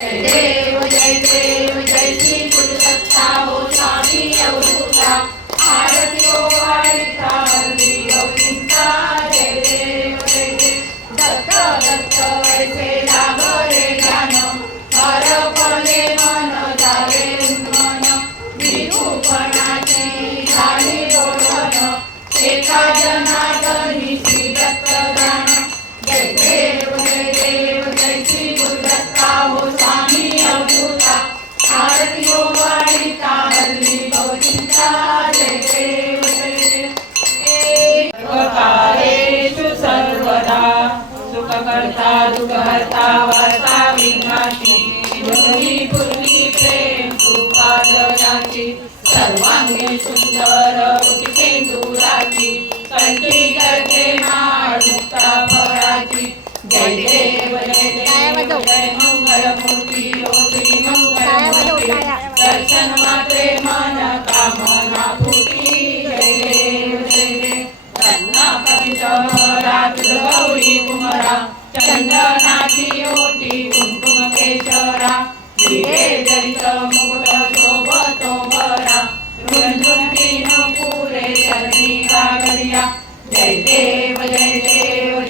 देव जय देव जय श्री गुरुदत्ता हो स्वामी अवधूता आरती हो वारिता हरी गोविंदा जय देव दत्त दत्त वैसे लागले ज्ञान हरपले मन झाले उन्मन विरूपणाची झाली ओळख एका जनार्दनी श्री दत्त ज्ञान जय देव जय श्री गुरुदत्ता हो स्वामी अवधूता आरती हो वारिता हरी गोविंदा जय देव सर्वकारेषु सर्वदा सुखकर्ता दुःखहर्ता वार्ता विनाशी पूर्वी पूर्वी प्रेम कृपा दयाची सर्वांगी सुंदर उठिसेंदुराची कंठी करते माळ मुक्ता फळाची जय देव जय मंगलमूर्ती ओ श्री मंगलमूर्ती दर्शन मात्रे मन कामना फुटी जय देव रत्नाकरित रात गौरी कुमरा चंदनाची ओटी कुंकुम केशरा हिरे जरित मुकुट शोभतो बरा रुंजुंटीन पुरे चरणी गागरिया जय देव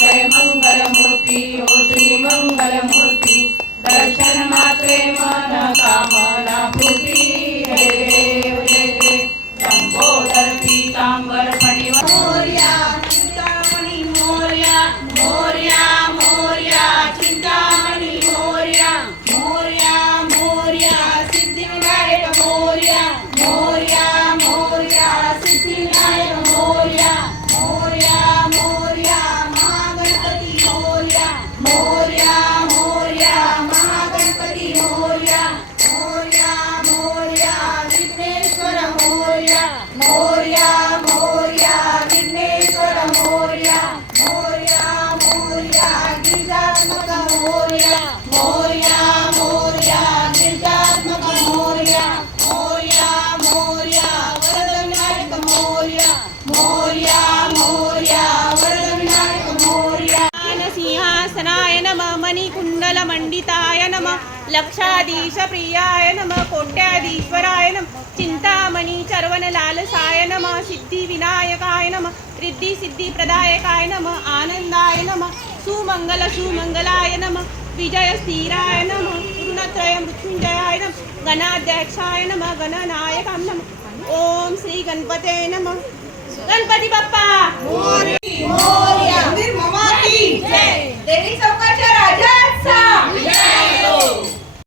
जय मंगलमूर्ती ओ श्री मंगलमूर्ती दर्शन मात्रे मन कामना फुटी जय देव लंबोदर पीतांबर फणिवर मोरया चिंतामणी मोरया मोरया मोरया चिंतामणी मोरया मोरया मोरया सिद्धिविनायक मोरया मोरया मोरया सिद्धिविनायक मोरया मोरया मोरया महागणपती मोरया मोरया मोरया महागणपती मोरया मोरया मोरया विघ्नेश्वर मोरया मोरया मोरया विघ्नेश्वर मोरया मोरया मोरया गिरिजात्मक मोरया मोरया मोरया गिरिजात्मक मोरया मोरया मोरया वरदविनायक मोरया मोरया मोरया वरदविनायक मोरया सिंहासनाय नमः मणिकुण्डलमण्डिताय नमः लक्षाधीश प्रियाय नमः कोट्याधीश्वराय नमः चिंतामणी चर्वण लालसाय नमः सिद्धि विनायकाय नमः रिद्धि सिद्धि प्रदायकाय नमः आनंदाय नमः सुमंगल सुमंगलाय नमः विजय स्थिराय नमः गुरुत्रय मृत्युंजयाय नमः गणाध्यक्षाय नमः गणनायकाय नमः ओम श्री गणपते नमः गणपती बाप्पा मोरया देवी चौकाच्या राजाचा